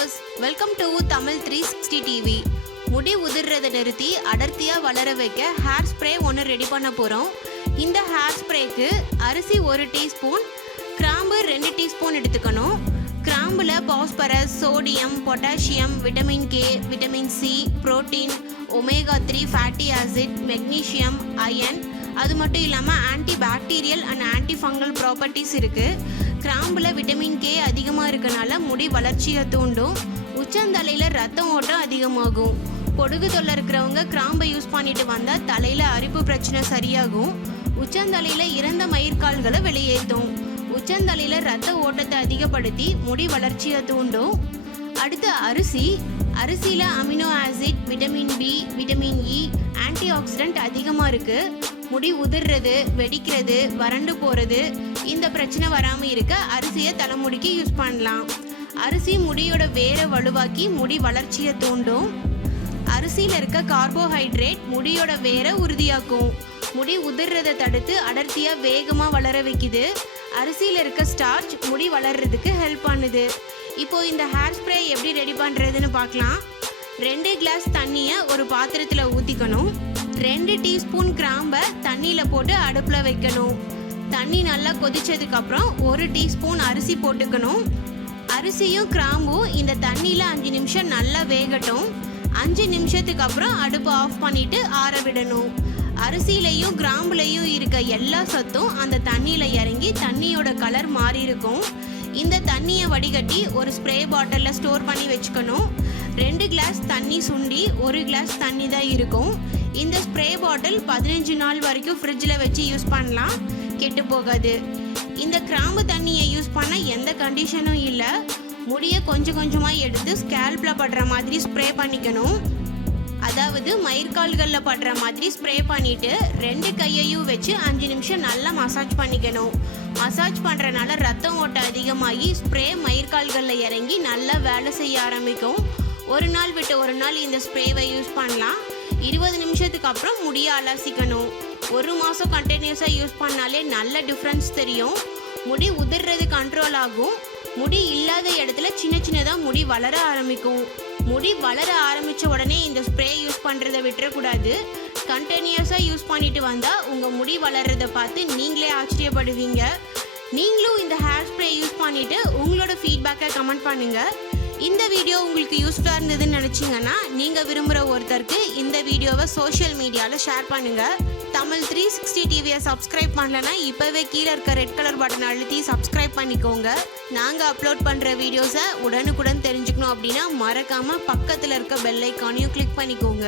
viewers, welcome to TAMIL360 TV. முடி உதிர்றதை நிறுத்தி அடர்த்தியா வளர வைக்க ஹேர் ஸ்ப்ரே ஒன்று ரெடி பண்ண போகிறோம். இந்த ஹேர் ஸ்ப்ரேக்கு அரிசி 1 டீஸ்பூன், கிராம்பு 2 டீஸ்பூன் எடுத்துக்கணும். கிராம்பில் phosphorus, sodium, potassium, vitamin K, vitamin C, protein, omega 3 fatty acid, magnesium, iron, அது மட்டும் இல்லாமல் antibacterial and antifungal properties இருக்குது. கிராம்பில் விட்டமின் கே அதிகமாக இருக்கனால முடி வளர்ச்சியை தூண்டும். உச்சந்தலையில் ரத்தம் ஓட்டம் அதிகமாகும். பொடுகு தொல்லை இருக்கிறவங்க கிராம்பை யூஸ் பண்ணிட்டு வந்தால் தலையில் அரிப்பு பிரச்சனை சரியாகும். உச்சந்தலையில் இறந்த மயிர்கால்களை வெளியேற்றும். உச்சந்தலையில் ரத்த ஓட்டத்தை அதிகப்படுத்தி முடி வளர்ச்சியை தூண்டும். அடுத்து அரிசியில் amino acid, vitamin B, vitamin E, antioxidant அதிகமாக இருக்குது. முடி உதிர்றது, வெடிக்கிறது, வறண்டு போகிறது, இந்த பிரச்சனை வராமல் இருக்க அரிசியை தலைமுடிக்கு யூஸ் பண்ணலாம். அரிசி முடியோட வேரை வலுவாக்கி முடி வளர்ச்சியை தூண்டும். அரிசியில் இருக்க கார்போஹைட்ரேட் முடியோட வேரை உறுதியாக்கும். முடி உதிர்றதை தடுத்து அடர்த்தியாக வேகமாக வளர வைக்குது. அரிசியில் இருக்க ஸ்டார்ச் முடி வளர்றதுக்கு ஹெல்ப் பண்ணுது. இப்போது இந்த ஹேர் ஸ்ப்ரே எப்படி ரெடி பண்ணுறதுன்னு பார்க்கலாம். 2 கிளாஸ் தண்ணியை ஒரு பாத்திரத்தில் ஊற்றிக்கணும். 2 டீஸ்பூன் கிராம்பை தண்ணியில் போட்டு அடுப்பில் வைக்கணும். தண்ணி நல்லா கொதிச்சதுக்கப்புறம் 1 டீஸ்பூன் அரிசி போட்டுக்கணும். அரிசியும் கிராம்பும் இந்த தண்ணியில் 5 நிமிஷம் நல்லா வேகட்டும். 5 நிமிஷத்துக்கு அப்புறம் அடுப்பை ஆஃப் பண்ணிவிட்டு ஆற விடணும். அரிசியிலையும் கிராம்புலையும் இருக்க எல்லா சத்தும் அந்த தண்ணியில் இறங்கி தண்ணியோட கலர் மாறி இருக்கும். இந்த தண்ணியை வடிகட்டி ஒரு ஸ்ப்ரே பாட்டிலில் ஸ்டோர் பண்ணி வச்சுக்கணும். 2 கிளாஸ் தண்ணி சுண்டி 1 கிளாஸ் தண்ணி தான் இருக்கும். இந்த ஸ்ப்ரே பாட்டில் 15 நாள் வரைக்கும் ஃப்ரிட்ஜில் வச்சு யூஸ் பண்ணலாம், கெட்டு போகாது. இந்த கிராம்பு தண்ணியை யூஸ் பண்ண எந்த கண்டிஷனும் இல்லை. முடியை கொஞ்சம் கொஞ்சமாக எடுத்து ஸ்கேல்பில் படுற மாதிரி ஸ்ப்ரே பண்ணிக்கணும். அதாவது மயிர்கால்களில் படுற மாதிரி ஸ்ப்ரே பண்ணிவிட்டு 2 கையையும் வச்சு 5 நிமிஷம் நல்லா மசாஜ் பண்ணிக்கணும். மசாஜ் பண்ணுறனால ரத்தம் ஓட்டம் அதிகமாகி ஸ்ப்ரே மயிர்கால்களில் இறங்கி நல்லா வேலை செய்ய ஆரம்பிக்கும். ஒரு நாள் விட்டு ஒரு நாள் இந்த ஸ்ப்ரேவை யூஸ் பண்ணலாம். 20 நிமிஷத்துக்கு அப்புறம் முடியை அலசிக்கணும். 1 மாதம் கண்டினியூஸாக யூஸ் பண்ணாலே நல்ல டிஃப்ரென்ஸ் தெரியும். முடி உதிர்றது கண்ட்ரோல் ஆகும். முடி இல்லாத இடத்துல சின்ன சின்னதாக முடி வளர ஆரம்பிக்கும். முடி வளர ஆரம்பித்த உடனே இந்த ஸ்ப்ரே யூஸ் பண்ணுறதை விட்டுறக்கூடாது. கண்டினியூஸாக யூஸ் பண்ணிட்டு வந்தால் உங்கள் முடி வளர்றதை பார்த்து நீங்களே ஆச்சரியப்படுவீங்க. நீங்களும் இந்த ஹேர் ஸ்ப்ரே யூஸ் பண்ணிவிட்டு உங்களோட ஃபீட்பேக்கை கமெண்ட் பண்ணுங்கள். இந்த வீடியோ உங்களுக்கு யூஸ்ஃபுல்லாக இருந்ததுன்னு நினச்சிங்கன்னா நீங்கள் விரும்புகிற ஒருத்தருக்கு இந்த வீடியோவை சோஷியல் மீடியாவில் ஷேர் பண்ணுங்கள். TAMIL360 டிவியை சப்ஸ்கிரைப் பண்ணலன்னா இப்போவே கீழே இருக்க ரெட் கலர் பட்டன் அழுத்தி சப்ஸ்கிரைப் பண்ணிக்கோங்க. நாங்கள் அப்லோட் பண்ணுற வீடியோஸை உடனுக்குடன் தெரிஞ்சுக்கணும் அப்படின்னா மறக்காமல் பக்கத்தில் இருக்க பெல் ஐக்கானையும் கிளிக் பண்ணிக்கோங்க.